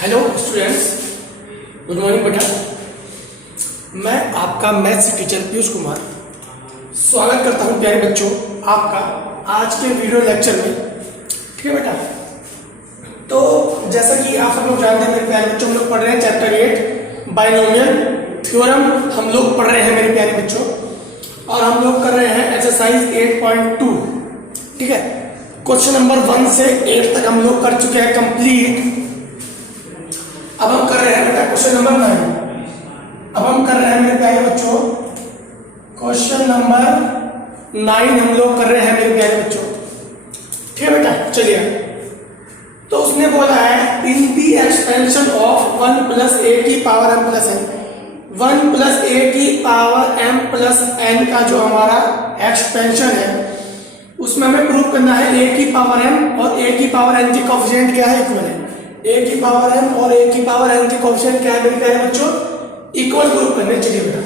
Hello students, good morning बेटा। मैं आपका मैथ्स टीचर पीयूष कुमार स्वागत करता हूं प्यारे बच्चों आपका आज के वीडियो लेक्चर में। ठीक है बेटा, तो जैसा कि आप सब लोग जानते हैं मेरे प्यारे बच्चों, हम लोग पढ़ रहे हैं चैप्टर 8 बाइनोमियल थ्योरम हम लोग पढ़ रहे हैं मेरे प्यारे बच्चों, और हम लोग कर रहे हैं एक्सरसाइज 8.2। ठीक है, क्वेश्चन नंबर 1 से 8 तक हम लोग कर चुके हैं कंप्लीट। अब हम कर रहे हैं बेटा क्वेश्चन नंबर 9। अब हम कर रहे हैं मेरे प्यारे बच्चों क्वेश्चन नंबर 9 हम लोग कर रहे हैं मेरे प्यारे बच्चों। ठीक है बेटा, चलिए। तो उसने बोला है in the expansion of 1 plus a की power m plus n, 1 plus a की पावर m प्लस n का जो हमारा एक्सपेंशन है उसमें हमें प्रूव करना है a की पावर m और a की पावर n की कोएफिशिएंट क्या है, इक्वल है। a की पावर m और a की पावर n की कोएफिशिएंट क्या है मेरे प्यारे बच्चों, इक्वल प्रूव करने। चलिए बेटा,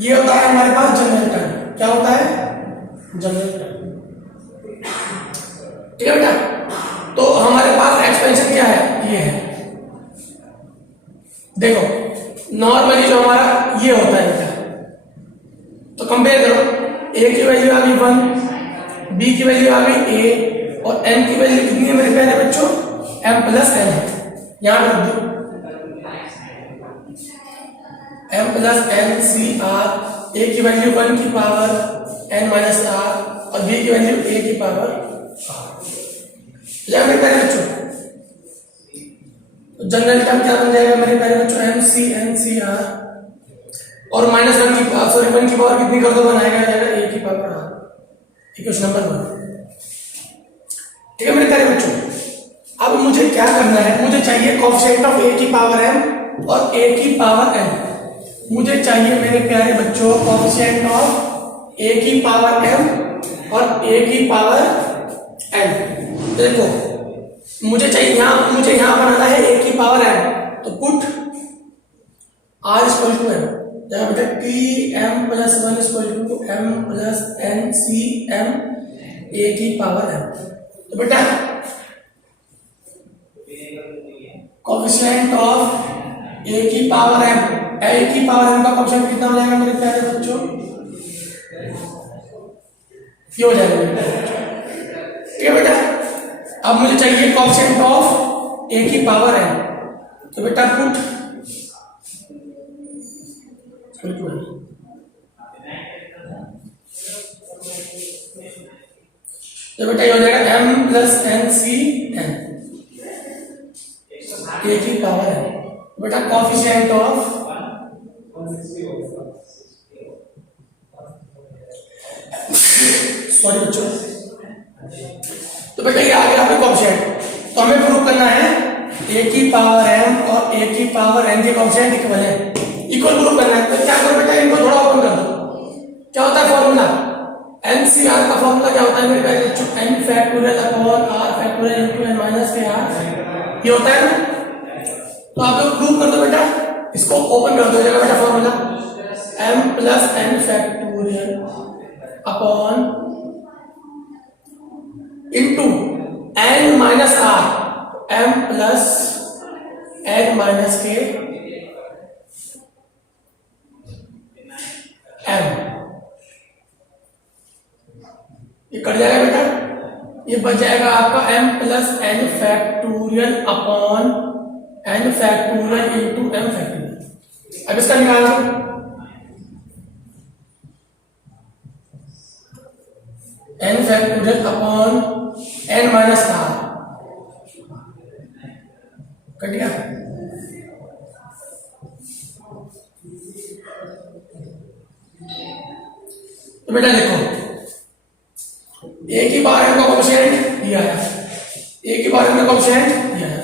ये होता है हमारे पास जनरल टर्म। क्या होता है? General term. ठीक है बेटा, तो हमारे पास एक्सपेंशन क्या है, ये है। देखो नॉर्मली जो हमारा ये होता है बेटा, तो कंपेयर करो, a की वैल्यू आ गई 1, b की वैल्यू आ गई a, और n की वैल्यू कितनी है मेरे प्यारे बच्चों, m प्लस n है। यहां रख दो m plus n C R, a की वैल्यू 1 की पावर n माइनस r और b की वैल्यू a की पावर r। या मेरे प्यारे बच्चों तो जनरल टर्म क्या बन जाएगा मेरे प्यारे बच्चों, m c n c r, और माइनस 1 की सॉरी 1 की पावर कितनी कर दो, बनाएगा जाएगा a की पावर r। Equation number 1। ठीक है मेरे प्यारे बच्चों, अब मुझे क्या करना है, मुझे चाहिए कोएफिशिएंट ऑफ a की पावर m और a की पावर n। मुझे चाहिए मेरे प्यारे बच्चों कोएफिशिएंट ऑफ a की पावर m और a की पावर n। देखो मुझे चाहिए मुझे यहां बनाना है a की पावर m, तो put r equal to m, जहां बेटा t m plus 1 equal to m plus n c m a की पावर m। तो बेटा कोएफिशिएंट ऑफ a की पावर m, a की पावर m का कोएफिशिएंट कितना हो जाएगा मेरे प्यारे बच्चों, ये हो जाएगा बेटा। ठीक है बेटा, अब मुझे चाहिए कोएफिशिएंट ऑफ a की पावर m, तो बेटा पुट तो बेटा ये हो जाएगा m plus n c n a की पावर है। बेटा कोएफिशिएंट ऑफ सॉरी बच्चों, तो बेटा ये आ गया आपका कोएफिशिएंट। तो हमें प्रूव करना है a की पावर m और a की पावर n के कोएफिशिएंट इक्वल है, इक्वल प्रूव करना है। तो क्या करो बेटा, इनको थोड़ा ओपन कर दो। क्या होता है फॉर्मूला, NCR का फॉर्मूला क्या होता है मेरे प्यारे बच्चों, n factorial upon r factorial into n minus के r, ये होता है ना। तो आप लोग प्रूव कर दो बेटा, इसको ओपन कर दो, बेटा formula m plus n factorial upon into n minus r, m plus n minus के m, ये कट जाएगा बेटा, ये बच जाएगा आपका m plus n factorial upon n factorial into m factorial. अब इसका निकाल दो, n factorial upon n minus r, cut गया। तो बेटा देखो a की पावर n का कोएफिशिएंट दिया है, a की पावर n का कोएफिशिएंट दिया है,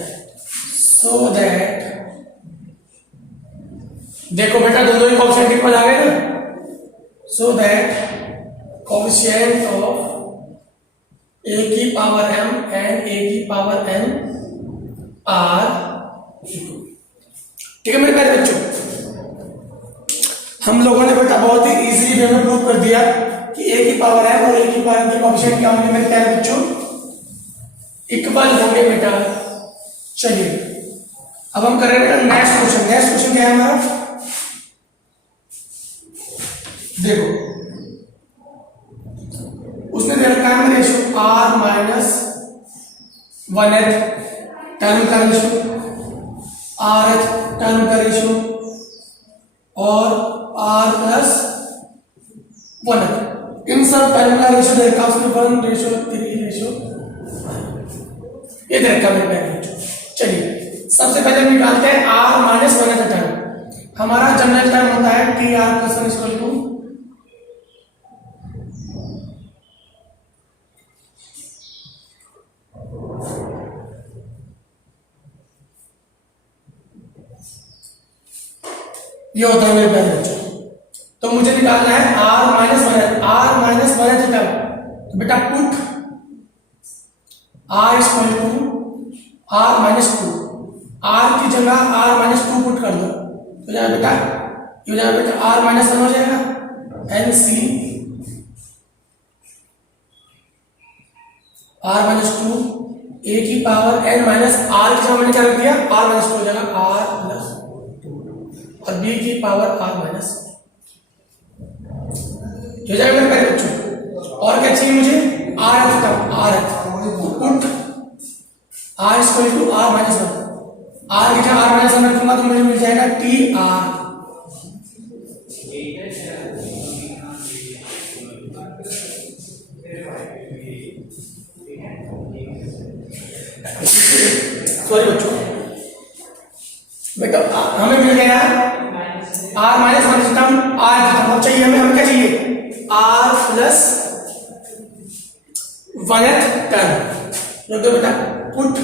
सो दैट देखो बेटा दोनों ही कोएफिशिएंट इक्वल आ गए ना, so that coefficient of a की पावर m एंड a की पावर n आर इक्वल। ठीक है मेरे प्यारे बच्चों, हम लोगों ने बेटा बहुत ही इजीली वे में प्रूव कर दिया कि a की पावर m और a की पावर n के कोएफिशिएंट क्या होंगे मेरे प्यारे बच्चों, इक्वल होंगे बेटा। चलिए अब हम कर रहे हैं बेटा नेक्स्ट क्वेश्चन। नेक्स्ट क्वेश्चन क्या है हमारा, देखो उसने दे रखा है ratio R minus 1h term का रेशियो, RH टर्म का रेशियो और R प्लस 1h, इन सब टर्म का रेशियो दे रखा है उसने 1:3 रेशियो ये दे रखा है मेरे रेशियो। चलिए सबसे पहले हम निकालते हैं R माइनस 1h का टर्म। हमारा जनरल टर्म होता है TR प्लस 1 इक्वल टू ये होता है मेरे प्यारे बच्चों। तो मुझे निकालना है R minus 1h, R minus 1h term. तो बेटा put R equal to R minus 2, R की जगह R माइनस 2 पुट कर दो तो जाएगा बेटा, ये हो जाएगा बेटा R माइनस 1 हो जाएगा NC R माइनस 2 A की पावर N माइनस R की जगह मैंने क्या रख दिया R माइनस 2 हो जाएगा R प्लस और B की पावर R माइनस हो जाएगा मेरे प्यारे बच्चों। और क्या चाहिए मुझे R रखता हूं R put R equal to R minus 1, R की जगह R माइनस 1 रखूंगा तो मुझे मिल जाएगा TR। सॉरी बच्चों बेटा हमें मिल गया R माइनस 1 सिस्टम R खत्म। अब चाहिए हमें क्या चाहिए R प्लस 1h टर्म। रख दो बेटा put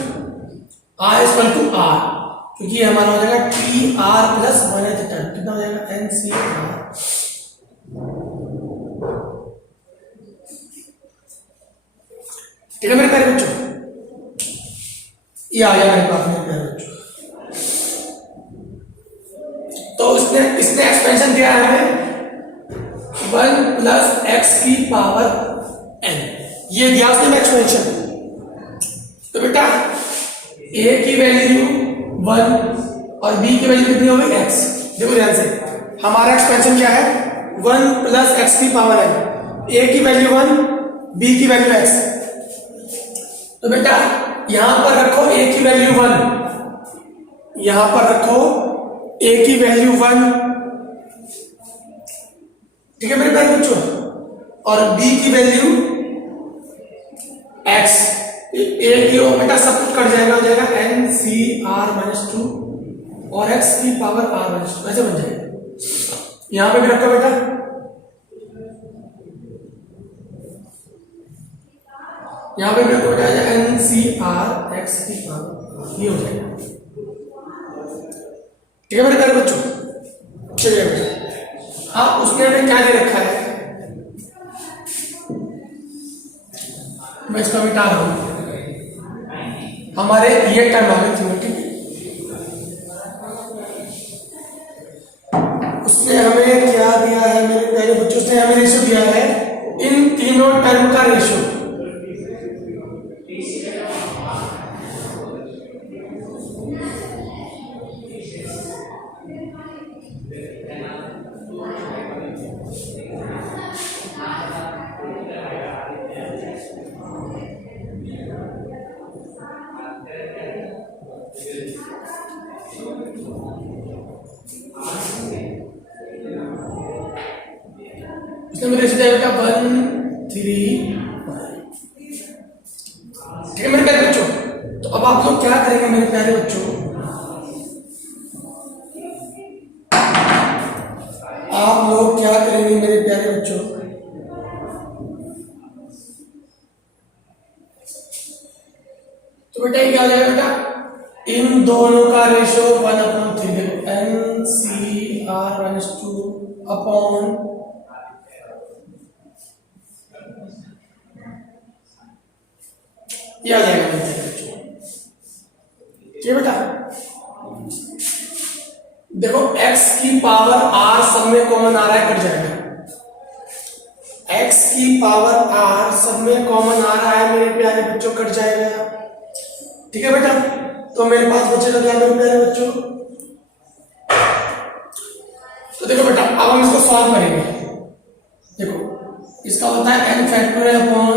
R equal to R, क्योंकि ये हमारा हो जाएगा TR प्लस 1h टर्म। कितना हो जाएगा NCR। ठीक है मेरे प्यारे बच्चों, ये आ गया मेरे पास मेरे प्यारे बच्चों। तो इसने एक्सपेंशन दिया है हमें 1 प्लस एक्स की पावर n, ये दिया उसने एक्सपेंशन। तो बेटा a की वैल्यू 1 और b की वैल्यू कितनी होगी x। देखो ध्यान से हमारा एक्सपेंशन क्या है 1 प्लस एक्स की पावर n, a की वैल्यू 1 b की वैल्यू x। तो बेटा यहां पर रखो a की वैल्यू 1, यहां पर रखो a की वैल्यू 1, ठीक है मेरे प्यारे बच्चों, और b की वैल्यू x। a की ओ बेटा सब कुछ कट जाएगा, हो जाएगा NCR माइनस 2 और x की पावर R माइनस 2, ऐसे बन जाएगा। यहां पे भी रखो बेटा, यहां पे भी रखो बेटा NCR x की पावर, ये हो जाएगा। ठीक है मेरे प्यारे बच्चों। चलिए बेटा आप उसने हमें क्या दे रखा है, मैं इसको मिटा रहा हूं। हमारे ये टर्म आ गई थी, ठीक उसने हमें क्या दिया है मेरे प्यारे बच्चों, उसने हमें रेशियो दिया है इन तीनों टर्म का रेशियो। इसमें मेरे रेशियो जाएगा 1 3 5। ठीक है मेरे प्यारे बच्चों। तो अब आप लोग क्या करेंगे मेरे प्यारे बच्चों, आप लोग क्या करेंगे मेरे प्यारे बच्चों, तो बेटा ये क्या हो जाएगा बेटा, इन दोनों का रेशियो 1/3 देखो NCR माइनस 2 अपॉन ये आ जाएगा मेरे बच्चों। ठीक है बेटा, देखो x की पावर r सब में कॉमन आ रहा है, कट जाएगा। x की पावर r सब में कॉमन आ रहा है मेरे प्यारे बच्चों, कट जाएगा। ठीक है बेटा, तो मेरे पास बचेगा क्या मेरे प्यारे बच्चों? तो देखो बेटा, अब हम इसको सॉल्व करेंगे। देखो इसका होता है n factorial upon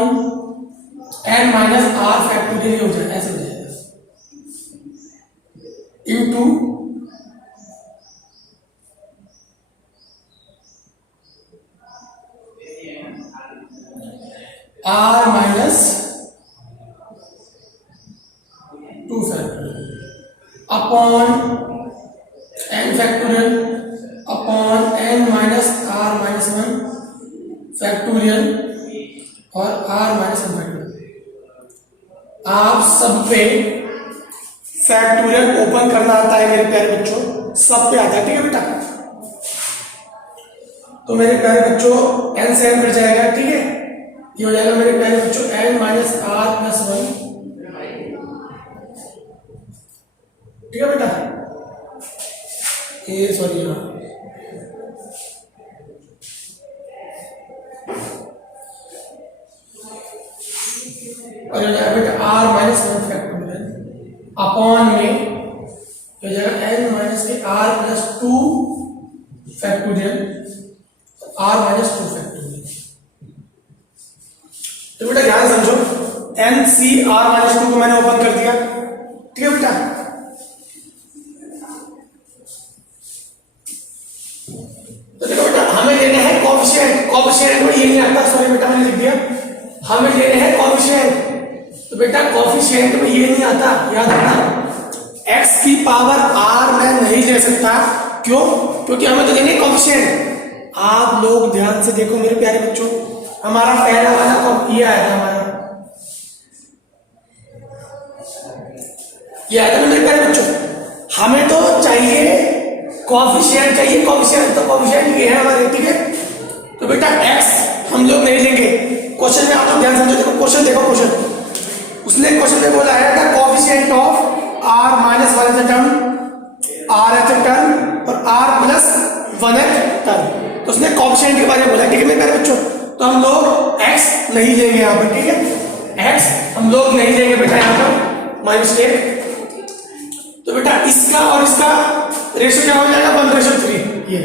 n minus r factorial हो जाएगा, ऐसे हो जाएगा, into r minus 2 factorial upon n factorial upon n minus r minus 1 factorial और r माइनस 1 फैक्टोरियल। आप सब पे फैक्टोरियल ओपन करना आता है मेरे प्यारे बच्चों, सब पे आता है, ठीक है बेटा? तो मेरे प्यारे बच्चों n से n कट जाएगा, ठीक है? ये हो जाएगा मेरे प्यारे बच्चों n माइनस r प्लस 1, ठीक है बेटा? ये सॉरी और हो जाएगा बेटा r माइनस 1 फैक्टोरियल अपॉन में हो जाएगा n माइनस के r plus 2 factorial r minus 2 factorial. तो बेटा ध्यान समझो, n c r माइनस 2 को मैंने ओपन कर दिया, ठीक है बेटा? तो देखो बेटा, हमें लेने हैं कोएफिशिएंट, कोएफिशिएंट में ये नहीं आता, सॉरी बेटा मैंने लिख दिया, हमें लेने हैं कोएफिशिएंट। तो बेटा कोएफिशिएंट में ये नहीं आता, याद रखना, x की पावर r मैं नहीं ले सकता, क्यों? क्योंकि हमें तो लेने कोएफिशिएंट। आप लोग ध्यान से देखो मेरे प्यारे बच्चों, हमारा पहला वाला तो ये आया था, हमारा ये आया था ना मेरे प्यारे बच्चों। हमें तो चाहिए कोएफिशिएंट, चाहिए कोएफिशिएंट, तो कोएफिशिएंट ये है हमारे, ठीक है? तो बेटा x हम लोग नहीं लेंगे। क्वेश्चन में आप लोग ध्यान समझो, देखो क्वेश्चन, देखो क्वेश्चन, उसने क्वेश्चन में बोला है the coefficient of r minus 1 th term, r th term और r प्लस 1 एज टर्म। तो उसने कोएफिशिएंट के बारे में बोला, ठीक है मेरे प्यारे बच्चों? तो हम लोग x नहीं लेंगे यहाँ पर, ठीक है? x हम लोग नहीं लेंगे बेटा यहाँ पर, माय मिस्टेक। तो बेटा इसका और इसका रेशियो क्या हो जाएगा? 1:3। ये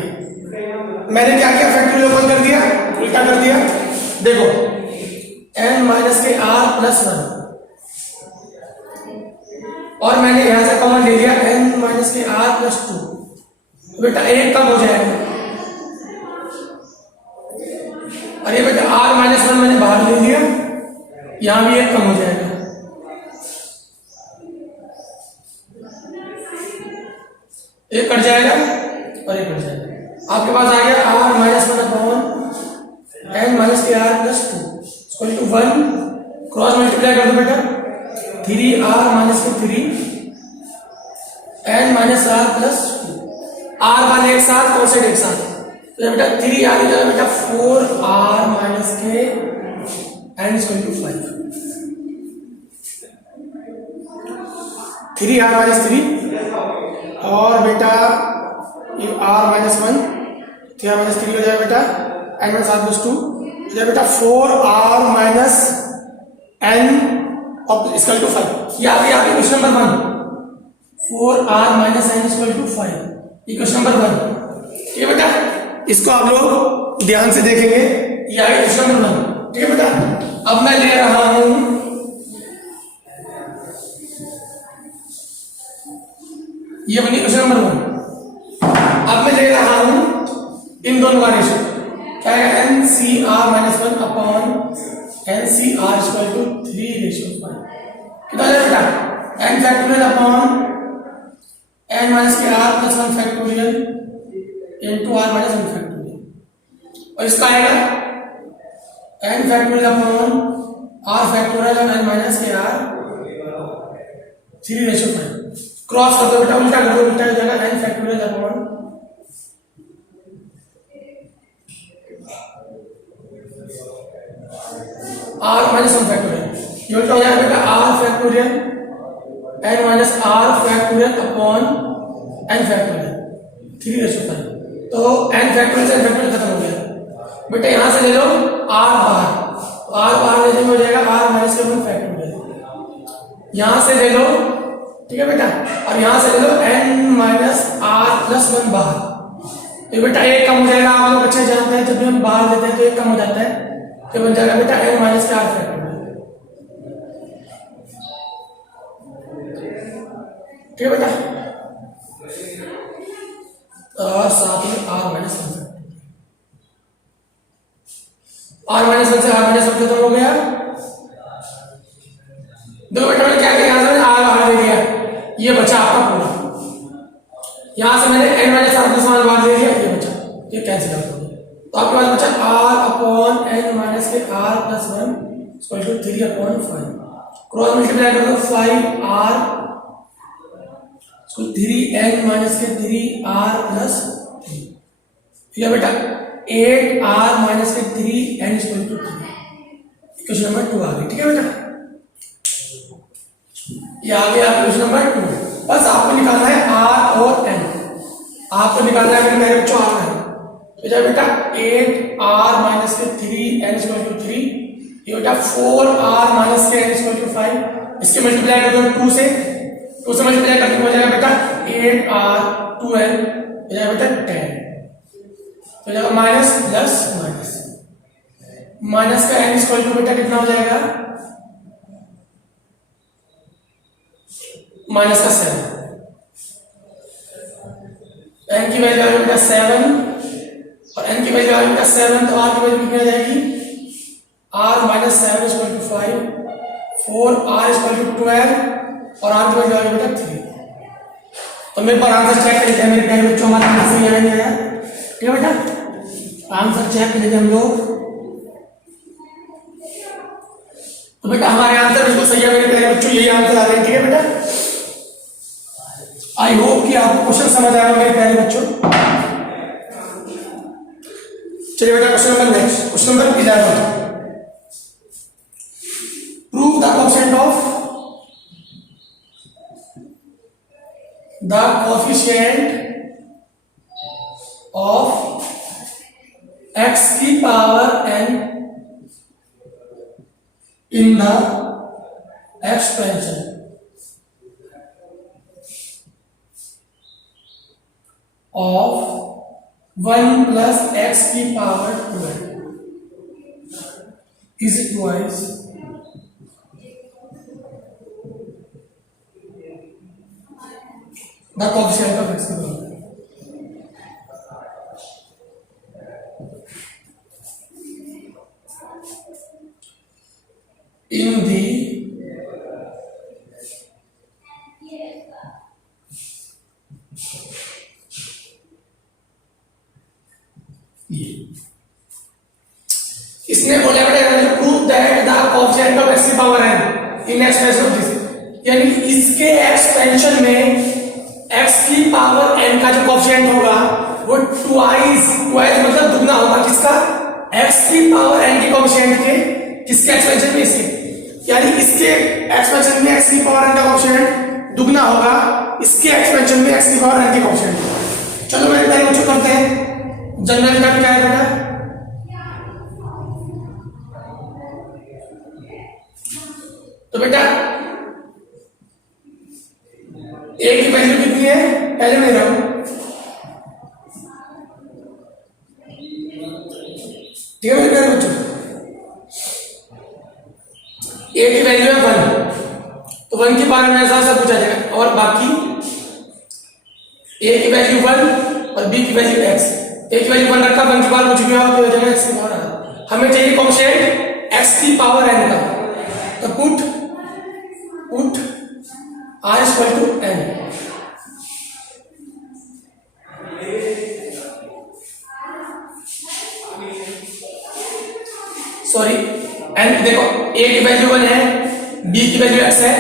मैंने क्या किया, फैक्टोरियल ओपन कर दिया, उल्टा कर दिया। देखो n माइनस के r प्लस 1 और मैंने यहां से कॉमन ले लिया n माइनस के r प्लस 2। तो बेटा एक कम हो जाएगा, और ये बेटा r माइनस 1 मैंने बाहर ले लिया, यहां भी एक कम हो जाएगा। एक कट जाएगा और एक कट जाएगा, आपके पास आ गया r minus 1 upon n minus के r plus 2 equal to 1, cross multiply कर दो बेटा, 3r माइनस के 3 n minus r plus 2, r वाले एक साथ, कोसेट एक साथ, तो बेटा 3r हो जाएगा बेटा 4r माइनस के n equal to 5, 3r minus 3 और बेटा ये r माइनस 1, 3r माइनस 3 हो जाएगा बेटा n माइनस r प्लस 2 हो जाएगा बेटा 4r माइनस n और इसका टू 5। ये आ गया question number 1, 4r minus n equal to 5, ये क्वेश्चन नंबर 1। ये बेटा इसको आप लोग ध्यान से देखेंगे, ये आ गया क्वेश्चन नंबर 1, ठीक है बेटा? अब मैं ले रहा हूं ये बनी क्वेश्चन नंबर 1। अब मैं ले रहा हूं इन दोनों का रेशियो, क्या है? NCR minus 1 upon NCR equal to 3:5। कितना है बेटा? n factorial upon n minus के r plus 1 factorial into r minus 1 factorial, और इसका आएगा n factorial upon r factorial और n माइनस के r 3:5। क्रॉस कर दो बेटा, उल्टा कर दो, उल्टा हो जाएगा n factorial upon r minus 1 factorial, ये उल्टा हो जाएगा बेटा r factorial n minus r factorial upon n factorial 3:5। तो n फैक्टोरियल से n फैक्टोरियल खत्म हो गया बेटा, यहां से ले लो r बाहर, तो r बाहर लेने में हो जाएगा r माइनस 1 फैक्टोरियल, यहां से ले लो ठीक है बेटा। और यहाँ से ले लो n minus R plus one बाहर, तो बेटा एक कम हो जाएगा। आप लोग अच्छे जानते हैं जब भी हम बाहर लेते हैं तो एक कम हो जाता है, तो बन जाएगा बेटा n माइनस के आर फैक्टर, ठीक है बेटा। और साथ में R minus one, R minus one से आर माइनस वन खत्म हो गया। देखो बेटा मैंने क्या किया, यहां से आर बाहर ले लिया, ये बचा आपका पूरा। यहां से मैंने n minus R plus one बाहर ले लिया, ये बचा, ये कैंसिल आउट हो गया। तो आपके पास बचा आर अपॉन n माइनस के R plus one equal to 3 upon 5। Cross multiply कर दो, 5 आर 3n माइनस के 3r प्लस 3, ठीक है बेटा। 8r माइनस के 3n equal to 3, question number 2 आ गई, ठीक है बेटा। ये आ गया क्वेश्चन नंबर 2। बस आपको निकालना है r और n, आपको निकालना है मेरे बच्चों r है, तो जब बेटा 8r माइनस के 3n इक्वल टू 3, ये बेटा 4r माइनस के n इक्वल टू 5, इसके मल्टीप्लाई कर दो 2 से, तो से मल्टीप्लाई करके हो जाएगा बेटा 8r 2n, हो जाएगा बेटा 10, तो जाएगा माइनस प्लस माइनस, माइनस का n इक्वल टू बेटा कितना हो जाएगा, माइनस का 7, n की वैल्यू आ बेटा 7 और n की वैल्यू आ बेटा 7, तो r की वैल्यू कितनी आ जाएगी, r minus 7 equal to 5, 4r equal to 12 और आंसर में जाएगा बेटा 3। तो मेरे पर आंसर चेक कर लेते हैं मेरे प्यारे बच्चों, हमारा आंसर सही आया नहीं आया, ठीक है बेटा। आंसर चेक कर लेते हैं हम लोग, तो बेटा हमारे आंसर बिल्कुल सही है मेरे प्यारे बच्चों, यही आंसर आ रहे हैं, ठीक है बेटा। आई होप कि आपको क्वेश्चन समझ आएगा मेरे प्यारे बच्चों। चलिए बेटा question number next, question number 11, prove the coefficient of the coefficient of x की power n in the expansion of 1 plus x की power 12 is twice the coefficient of x की पावर। In the इसने बोला बेटा prove that the coefficient of x की power n in expression of this, यानी कि इसके एक्सपेंशन में x की पावर n का जो कोएफिशिएंट होगा वो ट्वाइस मतलब दुगना होगा, किसका, x की पावर n के कोएफिशिएंट के, किसके एक्सपेंशन में, इसके, यानी इसके एक्सपेंशन में x की पावर n का कोएफिशिएंट दुगना होगा, इसके एक्सपेंशन में x की पावर n के कोएफिशिएंट। चलो मेरे प्यारे बच्चों करते हैं जनरल का क्या है बेटा, तो बेटा a की वैल्यू कितनी है पहले मैं रहा हूं, ठीक है मेरे प्यारे बच्चों, a की वैल्यू है 1, तो 1 की पावर में ऐसा पूछा जाएगा, और बाकी a की वैल्यू 1 और b की वैल्यू x, a की वैल्यू 1 रखा, 1 की पावर पूछ गया तो हो जाएगा x की पावर, हमें चाहिए कोएफिशिएंट x की पावर n का, तो put r equal to n, sorry n, देखो a की वैल्यू 1 है, b की वैल्यू x है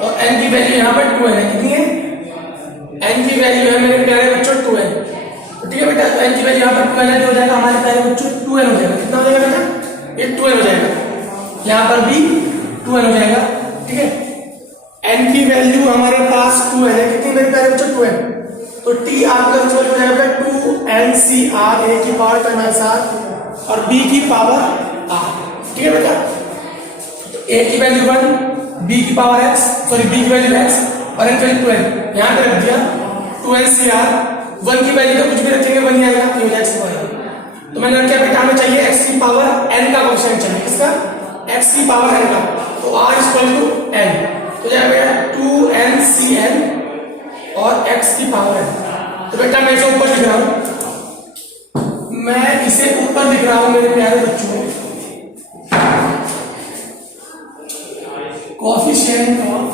और n की वैल्यू यहाँ पर 2n है, कितनी है, n की वैल्यू है मेरे प्यारे बच्चों 2n, तो ठीक है बेटा, तो n की वैल्यू यहाँ पर 2n है, तो हो जाएगा हमारे प्यारे बच्चों 2n हो जाएगा, कितना हो जाएगा बेटा, ये 2n हो जाएगा, यहाँ पर भी 2n हो जाएगा, ठीक है। n की वैल्यू हमारे पास 2n है, कितनी मेरे प्यारे बच्चों 2n, तो t r प्लस हो जाएगा 2ncr, a की पावर 10 r और b की पावर r, ठीक है बेटा। तो a की वैल्यू 1, b की पावर x, सॉरी b की वैल्यू x, और एन वैल्यू 2n यहाँ पे रख दिया 2n CR 1 की वैल्यू तो कुछ भी रखेंगे 1 ही आएगा, ये हो जाएगा x पावर। तो मैंने रखा बेटा हमें चाहिए x की पावर n का कोएफिशिएंट चाहिए, किसका? x की पावर n का। तो r इक्वल टू n, तो जाएगा बेटा 2n Cn और x की पावर n। तो बेटा मैं इसे ऊपर लिख रहा हूं, मैं इसे ऊपर लिख रहा हूं मेरे प्यारे बच्चों, कोएफिशिएंट ऑफ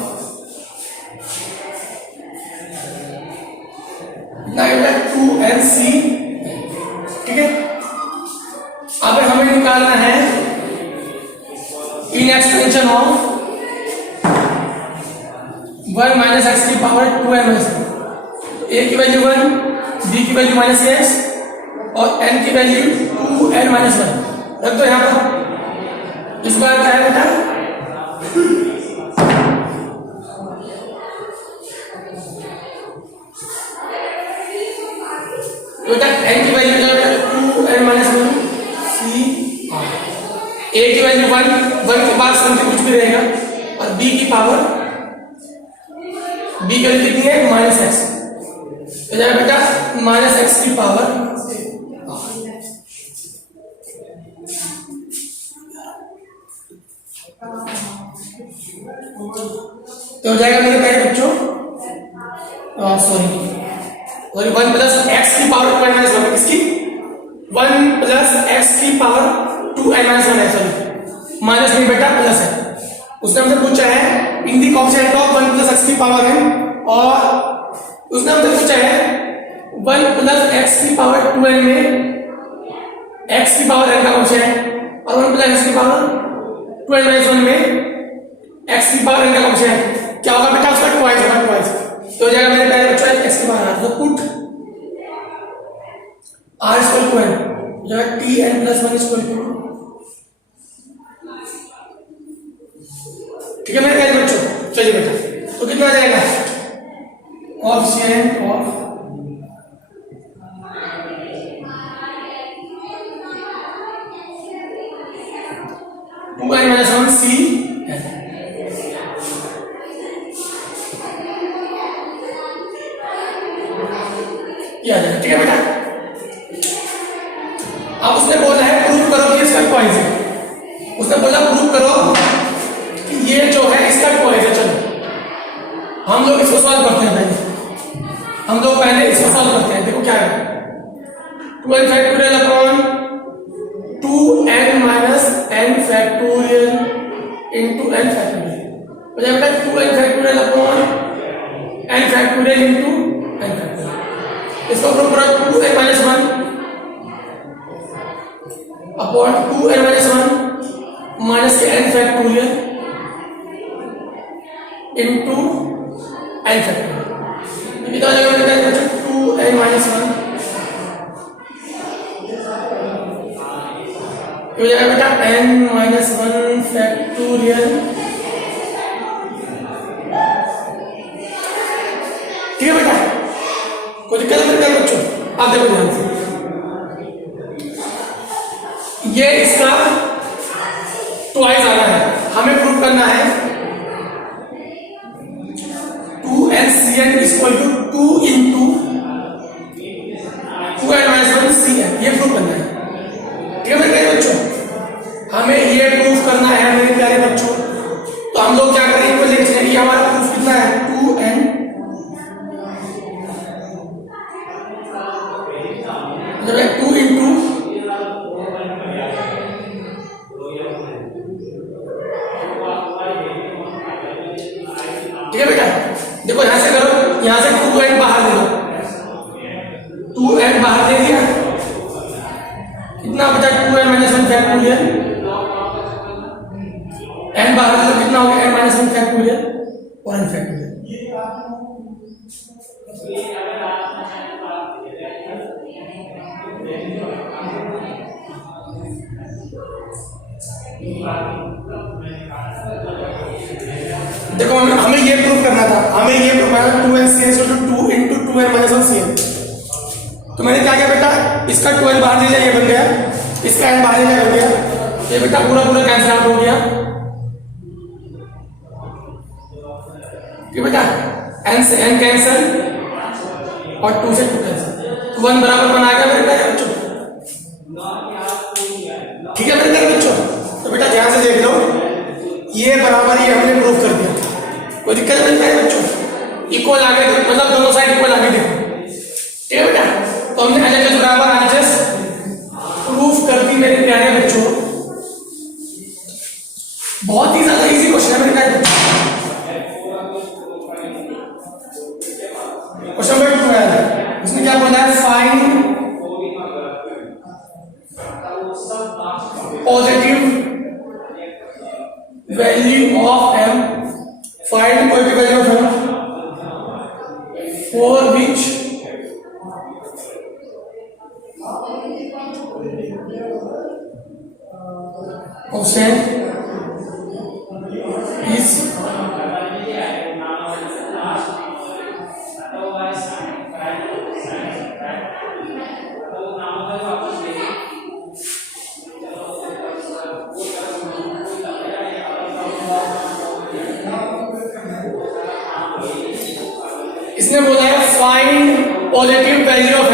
बेटा 2nC, ठीक है। अब हमें निकालना है इन एक्सटेंशन ऑफ 1 माइनस एक्स की पावर 2n माइनस, a की वैल्यू 1, b की वैल्यू माइनस एक्स और n की वैल्यू 2n माइनस 1 रख दो यहां पर। इस बार क्या है बेटा? बेटा n की वैल्यू जो है 2n माइनस 1 C, a की वैल्यू 1 के बाद समथिंग कुछ भी रहेगा, और b की पावर, b की वैल्यू कितनी है? माइनस एक्स, तो जाएगा बेटा माइनस एक्स की पावर। तो हो जाएगा मेरे प्यारे बच्चों, सॉरी 1 प्लस एक्स की पावर 2n माइनस 1, किसकी? 1 प्लस एक्स की पावर 2n माइनस 1 है, सॉरी माइनस नहीं बेटा प्लस है। उसने हमसे पूछा है in the coefficient of 1 plus x की पावर n, और उसने हमसे पूछा है 1 प्लस एक्स की पावर 2n में एक्स की पावर n का कोएफिशिएंट, और 1 प्लस एक्स की पावर 2n माइनस 1 में एक्स की पावर n का कोएफिशिएंट क्या होगा बेटा? उसका ट्वाइस होगा, ट्वाइस। तो हो जाएगा मेरे प्यारे बच्चों एक्स की पावर, तो put r equal to n, जब tn प्लस 1 इक्वल टू, ठीक है मेरे प्यारे बच्चों। चलिए बेटा, तो कितना आ जाएगा? Coefficient of two n minus 1 C ये आ जाएगा, ठीक है बेटा। अब उसने बोला है प्रूव करो कि इसका ट्वाइस है, उसने बोला प्रूव करो कि ये जो है इसका ट्वाइस है। चलो हम लोग इसको सॉल्व करते हैं, पहले इसको सॉल्व करते हैं। देखो क्या है, 2n factorial upon 2n minus n factorial into n factorial, हो जाएगा 2n factorial upon n factorial into n factorial. इसको प्रूव करो 2n minus 1 upon 2n minus 1 minus के n factorial into n factorial. कितना हो जाएगा बच्चों? 2n माइनस 1 हो जाएगा बेटा n माइनस 1 फैक्टोरियल, ठीक है बेटा। कोई दिक्कत है मेरे बच्चों? आप देखो ध्यान से, ये इसका ट्वाइस आना है, हमें प्रूव करना है 2nCn equal to 2 into 2n minus 1 Cn, ये प्रूव करना है, ठीक है मेरे प्यारे बच्चों। हमें ये प्रूफ करना है मेरे प्यारे बच्चों। तो हम लोग क्या करेंगे, तो लिख लेंगे हमारा प्रूफ कितना है 2n, जब 2 इंटू ठीक है बेटा। देखो यहां से करो, यहां से 2n बाहर ले लो, 2n बाहर ले लिया, कितना बचा 2n माइनस 1 फैक्टोरियल, n बाहर ले लो, कितना हो गया n माइनस 1 फैक्टोरियल और n फैक्टोरियल। देखो हमें ये प्रूव करना था, 2nCn 2 into 2n minus 1 Cn। तो मैंने क्या किया बेटा, इसका 2n बाहर ले लिया, ये बन गया, इसका n बाहर ले लिया, बन गया, ये बेटा पूरा पूरा कैंसिल आउट हो गया, ठीक बेटा। n से n कैंसिल और 2 से 2 कैंसिल, तो 1 बराबर 1 आ गया मेरे प्यारे बच्चों। ठीक है मेरे प्यारे बच्चों, तो बेटा ध्यान से देख लो, ये बराबर ये हमने प्रूव कर दिया था, कोई दिक्कत नहीं मेरे बच्चों, इक्वल आ गए, मतलब दोनों साइड इक्वल आ गए, देखो ठीक है बेटा। तो हमने LHS बराबर RHS प्रूफ कर दी मेरे प्यारे बच्चों। बहुत ही ज्यादा इजी क्वेश्चन है मेरे प्यारे बच्चों। क्वेश्चन नंबर 12, इसमें क्या बोला है, find positive value of m, find positive value of m for which quotient is इसने बोला है find positive value of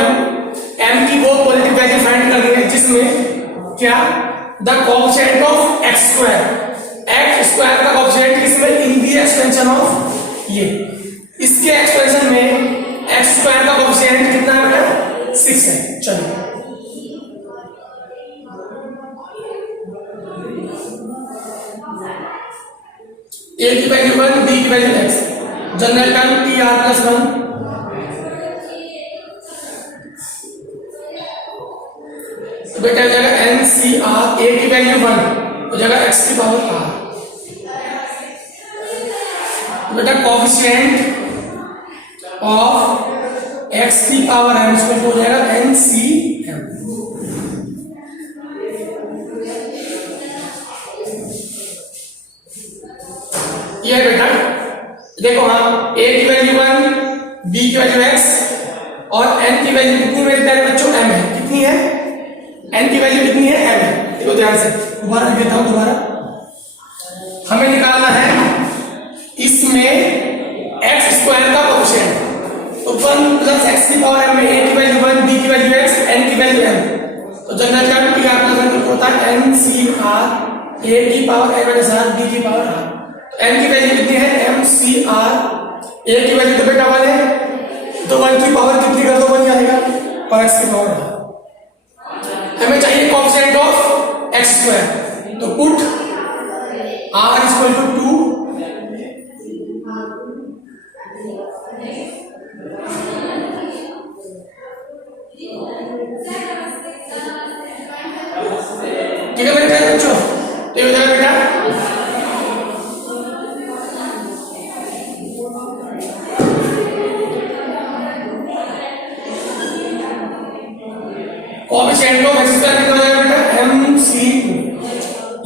m की वो पॉजिटिव वैल्यू फाइंड करनी है जिसमें क्या, the coefficient of x square का कोएफिशिएंट किसमें, इन दी एक्सपेंशन ऑफ ये, इसके एक्सपेंशन में x स्क्वायर का कोएफिशिएंट कितना है बेटा, 6 है। चलो a की वैल्यू 1, b की value x, general term tr+1, तो बेटा हो जाएगा NCR, a की वैल्यू 1 हो जाएगा x की पावर r, तो बेटा कोएफिशिएंट ऑफ x की पावर m इसको हो जाएगा NCM। ये बेटा देखो, हाँ a की वैल्यू 1, b की वैल्यू x और n की वैल्यू कितनी मेरे प्यारे बच्चों, m है, कितनी है, n की वैल्यू कितनी है, m है। देखो ध्यान से, दोबारा देता हूं, दोबारा हमें निकालना है इसमें x स्क्वायर का कोएफिशिएंट, तो 1 प्लस x की पावर m में a की वैल्यू 1, b की वैल्यू x, n की वैल्यू m, तो जनरल टर्म tr+1 होता है NCR, a की पावर m + r, b की पावर r, तो m की वैल्यू कितनी है, MCR, a की वैल्यू तो बेटा 1 है, तो 1 की पावर कितनी कर दो 1 आएगा, और x की पावर हमें चाहिए कोएफिशिएंट ऑफ x स्क्वायर, तो पुट r = 2, ठीक है मेरे प्यारे बच्चों, तो ये हो जाएगा बेटा कोएफिशिएंट ऑफ x स्क्वायर कितना हो जाएगा बेटा, MC2,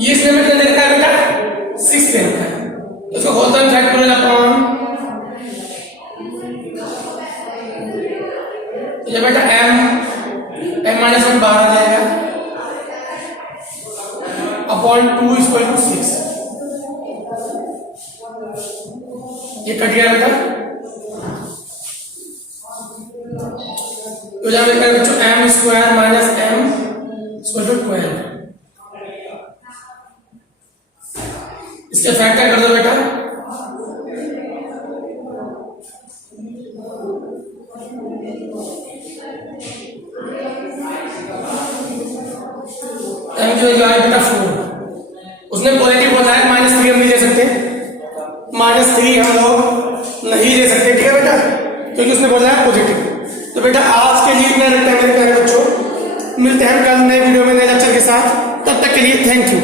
ये इसमें कितना दे रखा है बेटा, 6 दे रखा है, तो इसको होल टाइम फैक्टोरियल अपॉन, ये बेटा m-1 बाहर आ जाएगा अपॉन 2 = 6, ये कट गया बेटा, तो जब बेटा बच्चों m² - m = 12, इसके फैक्टर कर दो बेटा, m जो है बेटा 4, उसने पॉजिटिव बोला है, -3 हम नहीं ले सकते, -3 हम लोग नहीं ले सकते, ठीक है बेटा, क्योंकि उसने बोला है पॉजिटिव। तो बेटा आज के लिए इतना रखते हैं मेरे प्यारे बच्चों, मिलते हैं कल नए वीडियो में नए लेक्चर के साथ, तब तक के लिए थैंक यू।